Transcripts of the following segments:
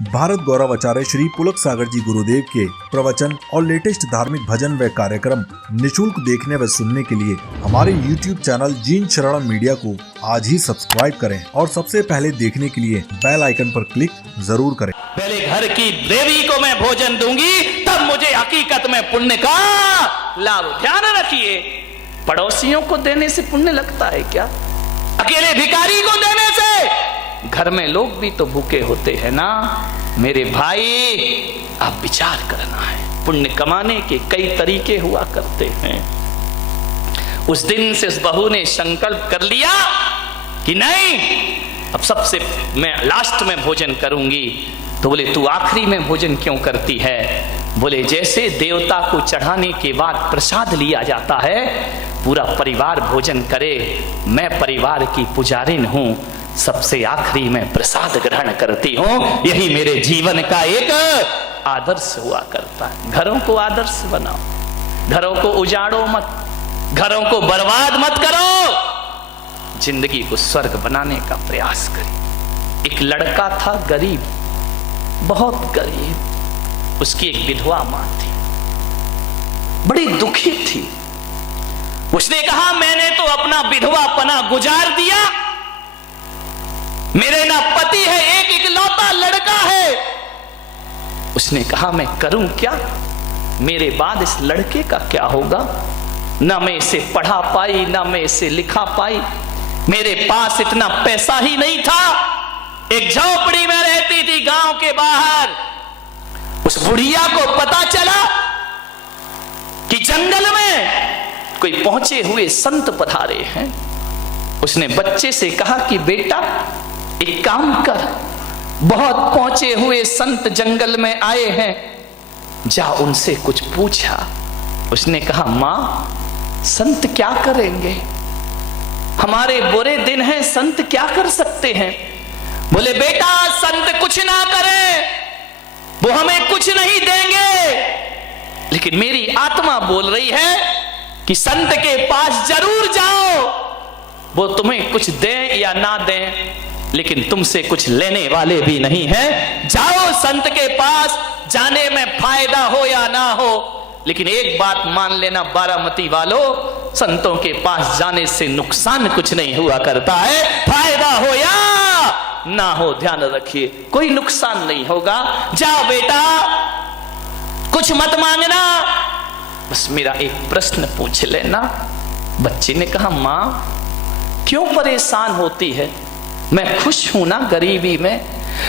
भारत गौरव आचार्य श्री पुलक सागर जी गुरुदेव के प्रवचन और लेटेस्ट धार्मिक भजन व कार्यक्रम निशुल्क देखने व सुनने के लिए हमारे YouTube चैनल जीन शरणम मीडिया को आज ही सब्सक्राइब करें और सबसे पहले देखने के लिए बेल आइकन पर क्लिक जरूर करें। पहले घर की देवी को मैं भोजन दूंगी, तब मुझे हकीकत में पुण्य का लाभ। ध्यान रखिए, पड़ोसियों को देने से पुण्य लगता है क्या? अकेले भिखारी को देने से? घर में लोग भी तो भूखे होते हैं ना। मेरे भाई, आप विचार करना है, पुण्य कमाने के कई तरीके हुआ करते हैं। उस दिन से उस बहू ने संकल्प कर लिया कि नहीं, अब सबसे मैं लास्ट में भोजन करूंगी। तो बोले, तू आखिरी में भोजन क्यों करती है? बोले, जैसे देवता को चढ़ाने के बाद प्रसाद लिया जाता है, पूरा परिवार भोजन करे, मैं परिवार की पुजारिन हूं, सबसे आखिरी में प्रसाद ग्रहण करती हूं। यही मेरे जीवन का एक आदर्श हुआ करता है। घरों को आदर्श बनाओ, घरों को उजाड़ो मत, घरों को बर्बाद मत करो, जिंदगी को स्वर्ग बनाने का प्रयास करिए। एक लड़का था गरीब, बहुत गरीब, उसकी एक विधवा मां थी, बड़ी दुखी थी। उसने कहा, मैंने तो अपना विधवापना गुजार दिया, मेरे ना पति है, एक इकलौता लड़का है। उसने कहा, मैं करूं क्या? मेरे बाद इस लड़के का क्या होगा? ना मैं इसे पढ़ा पाई, ना मैं इसे लिखा पाई, मेरे पास इतना पैसा ही नहीं था। एक झोपड़ी में रहती थी गांव के बाहर। उस बुढ़िया को पता चला कि जंगल में कोई पहुंचे हुए संत पधारे हैं। उसने बच्चे से कहा कि बेटा, एक काम कर, बहुत पहुंचे हुए संत जंगल में आए हैं, जा उनसे कुछ पूछा। उसने कहा, मां, संत क्या करेंगे? हमारे बुरे दिन हैं, संत क्या कर सकते हैं? बोले, बेटा, संत कुछ ना करें, वो हमें कुछ नहीं देंगे, लेकिन मेरी आत्मा बोल रही है कि संत के पास जरूर जाओ, वो तुम्हें कुछ दें या ना दें, लेकिन तुमसे कुछ लेने वाले भी नहीं हैं। जाओ संत के पास, जाने में फायदा हो या ना हो, लेकिन एक बात मान लेना बारामती वालों, संतों के पास जाने से नुकसान कुछ नहीं हुआ करता है, फायदा हो या ना हो, ध्यान रखिए, कोई नुकसान नहीं होगा। जाओ बेटा, कुछ मत मांगना, बस मेरा एक प्रश्न पूछ लेना। बच्चे ने कहा, मां, क्यों परेशान होती है? मैं खुश हूं ना गरीबी में।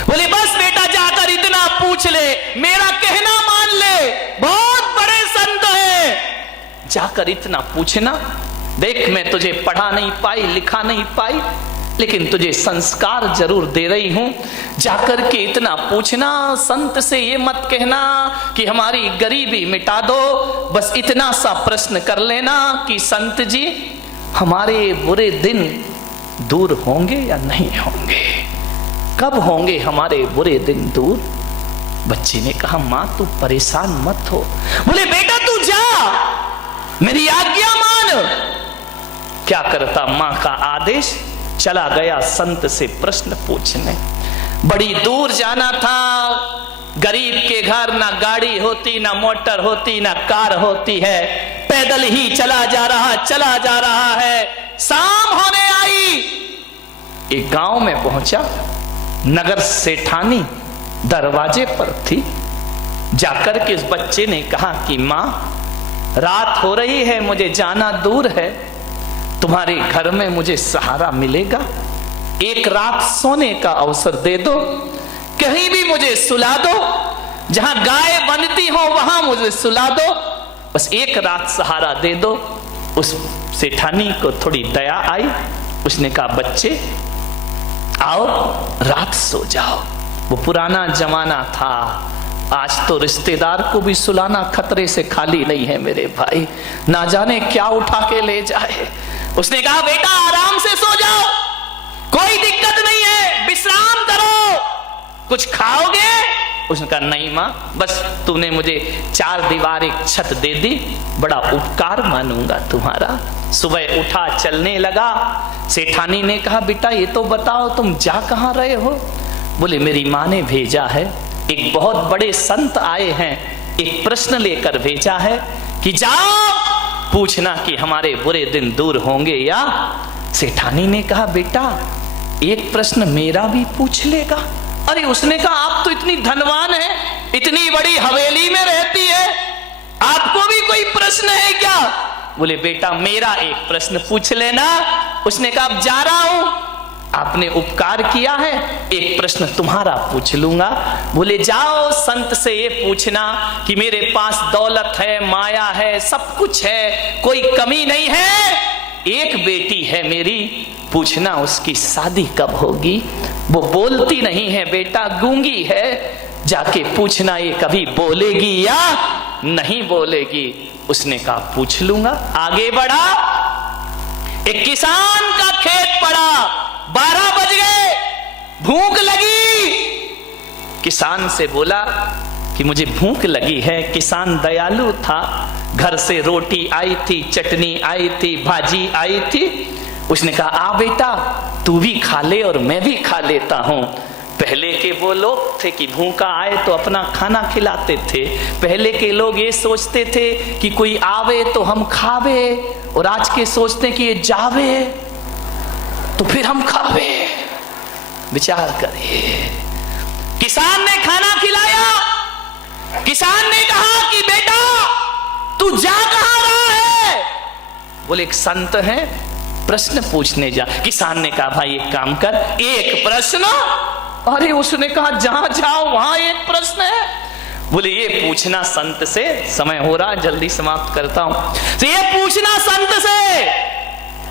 बोले, बस बेटा, जाकर इतना पूछ ले, मेरा कहना मान ले, बहुत बड़े संत हैं, जाकर इतना पूछना। देख, मैं तुझे पढ़ा नहीं पाई, लिखा नहीं पाई, लेकिन तुझे संस्कार जरूर दे रही हूं, जाकर के इतना पूछना। संत से ये मत कहना कि हमारी गरीबी मिटा दो, बस इतना सा प्रश्न कर लेना कि संत जी, हमारे बुरे दिन दूर होंगे या नहीं होंगे? कब होंगे हमारे बुरे दिन दूर? बच्ची ने कहा, मां, तू परेशान मत हो। बोले, बेटा, तू जा, मेरी आज्ञा मान। क्या करता, मां का आदेश, चला गया संत से प्रश्न पूछने। बड़ी दूर जाना था, गरीब के घर ना गाड़ी होती, ना मोटर होती, ना कार होती है, पैदल ही चला जा रहा है। शाम होने आई, एक गांव में पहुंचा, नगर सेठानी दरवाजे पर थी। जाकर के उस बच्चे ने कहा कि मां, रात हो रही है, मुझे जाना दूर है, तुम्हारे घर में मुझे सहारा मिलेगा? एक रात सोने का अवसर दे दो, कहीं भी मुझे सुला दो, जहां गाय बनती हो वहां मुझे सुला दो, बस एक रात सहारा दे दो। उस सेठानी को थोड़ी दया आई। उसने कहा, बच्चे आओ, रात सो जाओ। वो पुराना जमाना था, आज तो रिश्तेदार को भी सुलाना खतरे से खाली नहीं है मेरे भाई, ना जाने क्या उठा के ले जाए। उसने कहा, बेटा, आराम से सो जाओ, कोई दिक्कत नहीं है, विश्राम करो, कुछ खाओगे? उसने कहा, नहीं मां, बस तूने मुझे 4 दीवार एक छत दे दी, बड़ा उपकार मानूंगा तुम्हारा। सुबह उठा, चलने लगा। सेठानी ने कहा, बेटा, ये तो बताओ, तुम जा कहां रहे हो? बोले मेरी माँ ने भेजा है, एक बहुत बड़े संत आए हैं, एक प्रश्न लेकर भेजा है कि जाओ पूछना कि हमारे बुरे दिन दूर होंगे या। सेठानी ने कहा बेटा एक प्रश्न मेरा भी पूछ लेगा। अरे उसने कहा आप तो इतनी धनवान है, इतनी बड़ी हवेली में रहती है, आपको भी कोई प्रश्न है क्या? बोले बेटा मेरा एक प्रश्न पूछ लेना। उसने कहा अब जा रहा हूं, आपने उपकार किया है, एक प्रश्न तुम्हारा पूछ लूंगा। बोले जाओ संत से ये पूछना कि मेरे पास दौलत है, माया है, सब कुछ है, कोई कमी नहीं है, एक बेटी है मेरी, पूछना उसकी शादी कब होगी। वो बोलती नहीं है बेटा, गूंगी है, जाके पूछना ये कभी बोलेगी या नहीं बोलेगी। उसने कहा पूछ लूंगा। आगे बढ़ा, एक किसान का खेत पड़ा, 12 बज गए, भूख लगी। किसान से बोला कि मुझे भूख लगी है। किसान दयालु था, घर से रोटी आई थी, चटनी आई थी, भाजी आई थी। उसने कहा आ बेटा तू भी खा ले और मैं भी खा लेता हूं। पहले के वो लोग थे कि भूखा आए तो अपना खाना खिलाते थे। पहले के लोग ये सोचते थे कि कोई आवे तो हम खावे, और आज के सोचते हैं कि ये जावे तो फिर हम खावे। विचार करिए। किसान ने खाना खिलाया। किसान ने कहा कि बेटा तू जा कहां रहा है? बोले एक संत है, प्रश्न पूछने जा। किसान ने कहा भाई एक काम कर, एक प्रश्न। अरे उसने कहा जहां जाओ वहां एक प्रश्न है। बोले ये पूछना संत से, समय हो रहा जल्दी समाप्त करता हूं, तो ये पूछना संत से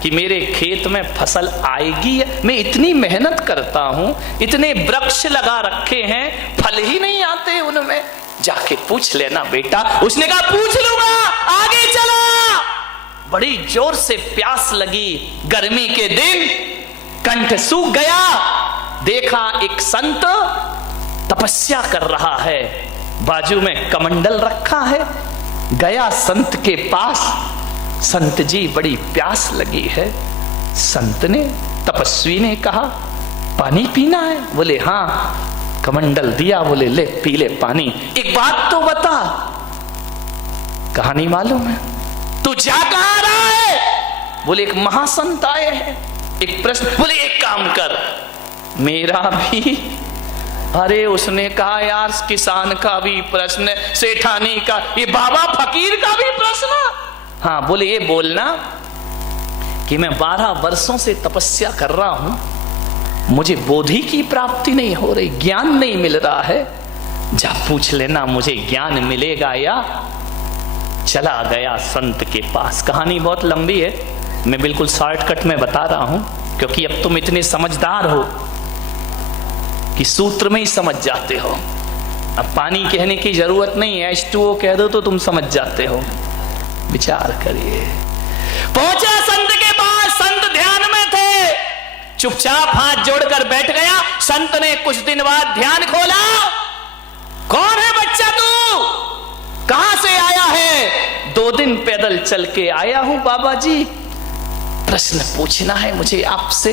कि मेरे खेत में फसल आएगी। मैं इतनी मेहनत करता हूं, इतने वृक्ष लगा रखे हैं, फल ही नहीं आते उनमें, जाके पूछ लेना बेटा। उसने कहा पूछ लूंगा, आगे चला। बड़ी जोर से प्यास लगी, गर्मी के दिन, कंठ सूख गया। देखा एक संत तपस्या कर रहा है, बाजू में कमंडल रखा है। गया संत के पास, संत जी बड़ी प्यास लगी है। संत ने, तपस्वी ने कहा पानी पीना है? बोले हाँ। कमंडल दिया, बोले ले पी ले पानी। एक बात तो बता, कहानी मालूम है? तू जा कहां रहा है? बोले एक महासंत आए हैं, एक प्रश्न। बोले एक काम कर, मेरा भी। अरे उसने कहा यार किसान का भी प्रश्न, सेठानी का, ये बाबा फकीर का भी प्रश्न। हाँ बोले ये बोलना कि मैं 12 वर्षों से तपस्या कर रहा हूं, मुझे बोधि की प्राप्ति नहीं हो रही, ज्ञान नहीं मिल रहा है, जा पूछ लेना मुझे ज्ञान मिलेगा या। चला गया संत के पास। कहानी बहुत लंबी है, मैं बिल्कुल शॉर्टकट में बता रहा हूं, क्योंकि अब तुम इतने समझदार हो कि सूत्र में ही समझ जाते हो। अब पानी कहने की जरूरत नहीं है, H2O कह दो तो तुम समझ जाते हो। विचार करिए। पहुंचा संत के पास, संत ध्यान में थे, चुपचाप हाथ जोड़कर बैठ गया। संत ने कुछ दिन बाद ध्यान खोला। कौन है बच्चा तू? कहां से आया है? 2 दिन पैदल चल के आया हूं बाबा जी, प्रश्न पूछना है मुझे आपसे।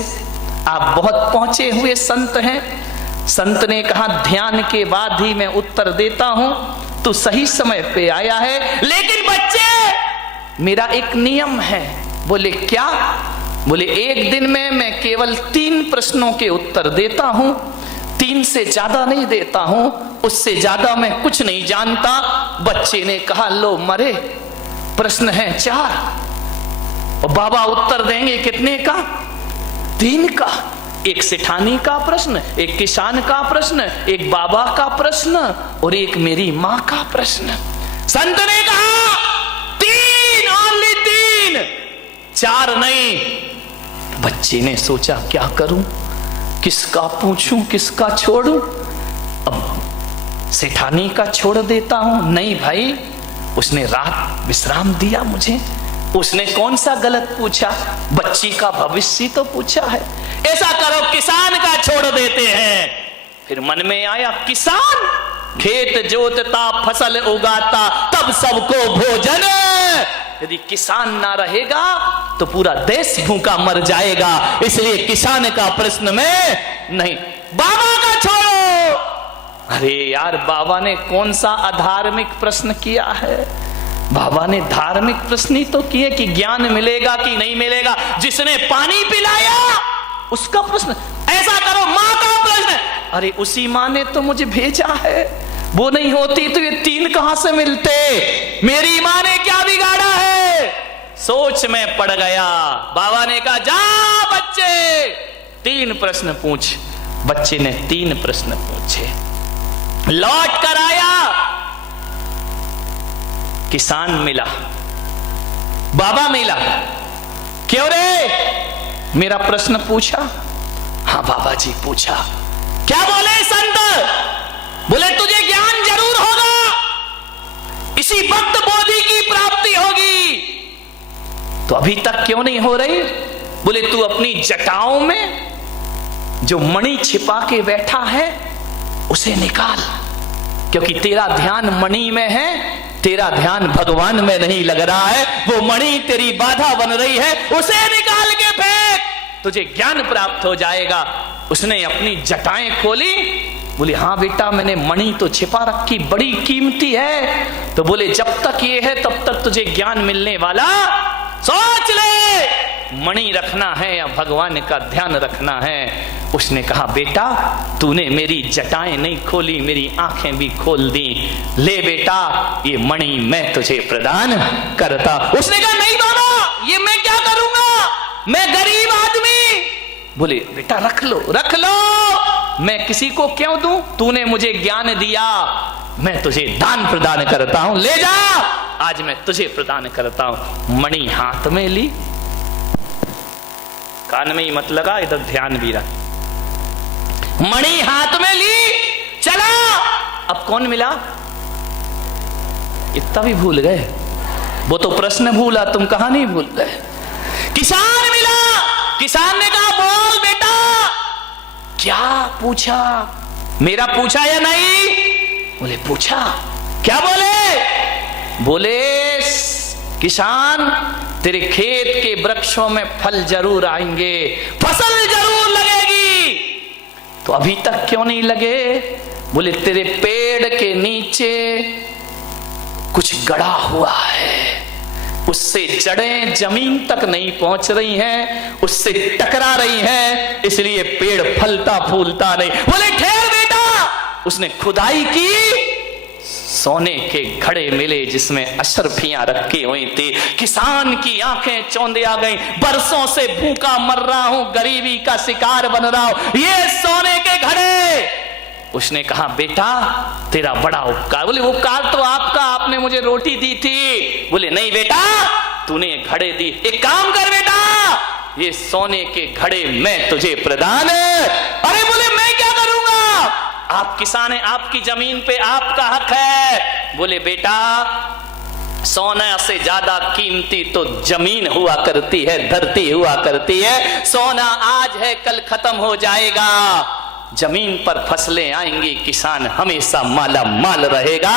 आप बहुत पहुंचे हुए संत हैं। संत ने कहा ध्यान के बाद ही मैं उत्तर देता हूं, तू सही समय पे आया है, लेकिन बच्चे मेरा एक नियम है। बोले क्या? बोले एक दिन में मैं केवल 3 प्रश्नों के उत्तर देता हूं, 3 से ज्यादा नहीं देता हूं, उससे ज्यादा मैं कुछ नहीं जानता। बच्चे ने कहा लो मरे, प्रश्न है 4 और बाबा उत्तर देंगे कितने का? 3 का। एक सेठानी का प्रश्न, एक किसान का प्रश्न, एक बाबा का प्रश्न और एक मेरी मां का प्रश्न। संत ने कहा 3, ओनली 3, 4 नहीं। बच्चे ने सोचा क्या करूं, किसका पूछूं, किसका छोड़ूं? अब सेठानी का छोड़ देता हूं। नहीं भाई, उसने रात विश्राम दिया मुझे, उसने कौन सा गलत पूछा, बच्ची का भविष्य तो पूछा है। ऐसा करो किसान का छोड़ देते हैं। फिर मन में आया किसान खेत जोतता, फसल उगाता, तब सबको भोजन। यदि किसान ना रहेगा तो पूरा देश भूखा मर जाएगा, इसलिए किसान का प्रश्न में नहीं। बाबा का छोड़ो, अरे यार, बाबा ने कौन सा अधार्मिक प्रश्न किया है? बाबा ने धार्मिक प्रश्न ही तो किए कि ज्ञान मिलेगा कि नहीं मिलेगा। जिसने पानी पिलाया उसका प्रश्न, ऐसा करो मां का प्रश्न, अरे उसी मां ने तो मुझे भेजा है, वो नहीं होती तो ये 3 कहां से मिलते? मेरी मां ने क्या बिगाड़ा है? सोच में पड़ गया। बाबा ने कहा जा बच्चे 3 प्रश्न पूछ। बच्चे ने 3 प्रश्न पूछे, लौट कर आया, किसान मिला, बाबा मिला। क्यों रे, मेरा प्रश्न पूछा? हाँ बाबा जी पूछा। क्या बोले संत? बोले तुझे ज्ञान जरूर होगा, इसी वक्त बोधि की प्राप्ति होगी। तो अभी तक क्यों नहीं हो रही? बोले तू अपनी जटाओं में जो मणि छिपा के बैठा है उसे निकाल, क्योंकि तेरा ध्यान मणि में है, तेरा ध्यान भगवान में नहीं लग रहा है। वो मणि तेरी बाधा बन रही है, उसे निकाल के फेंक, तुझे ज्ञान प्राप्त हो जाएगा। उसने अपनी जटाएं खोली, बोले हाँ बेटा मैंने मणि तो छिपा रखी, बड़ी कीमती है। तो बोले जब तक ये है तब तक तुझे ज्ञान मिलने वाला, सोच ले मणि रखना है या भगवान का ध्यान रखना है। उसने कहा बेटा तूने मेरी जटाएं नहीं खोली, मेरी आंखें भी खोल दी, ले बेटा ये मणि मैं तुझे प्रदान करता। उसने कहा नहीं बाबा ये मैं क्या करूंगा, मैं गरीब आदमी। बोले बेटा रख लो रख लो, मैं किसी को क्यों दूं, तूने मुझे ज्ञान दिया, मैं तुझे दान प्रदान करता हूं, ले जा, आज मैं तुझे प्रदान करता हूं। मणि हाथ में ली, कान में ही मत लगा, इधर ध्यान भी रख। मणि हाथ में ली, चला। अब कौन मिला? इतना भी भूल गए? वो तो प्रश्न भूला, तुम कहानी भूल गए। किसान मिला। किसान ने कहा बोल बेटा क्या पूछा, मेरा पूछा या नहीं? बोले पूछा। क्या बोले? बोले किसान तेरे खेत के वृक्षों में फल जरूर आएंगे, फसल जरूर लगेगी, तो अभी तक क्यों नहीं लगे? बोले तेरे पेड़ के नीचे कुछ गड़ा हुआ है, उससे जड़ें जमीन तक नहीं पहुंच रही हैं, उससे टकरा रही हैं, इसलिए पेड़ फलता फूलता नहीं। बोले ठहर बेटा। उसने खुदाई की, सोने के घड़े मिले जिसमें अशरफियां रखी हुई थी। किसान की आंखें चौंधे आ गई, बरसों से भूखा मर रहा हूं, गरीबी का शिकार बन रहा हूं, ये सोने के घड़े। उसने कहा बेटा तेरा बड़ा उपकार। बोले उपकार तो आपका, आपने मुझे रोटी दी थी। बोले नहीं बेटा तूने घड़े दी, एक काम कर बेटा ये सोने के घड़े मैं तुझे प्रदान। अरे बोले मैं क्या करूंगा, आप किसान हैं, आपकी जमीन पे आपका हक है। बोले बेटा सोना से ज्यादा कीमती तो जमीन हुआ करती है, धरती हुआ करती है। सोना आज है कल खत्म हो जाएगा, जमीन पर फसलें आएंगी, किसान हमेशा माला माल रहेगा।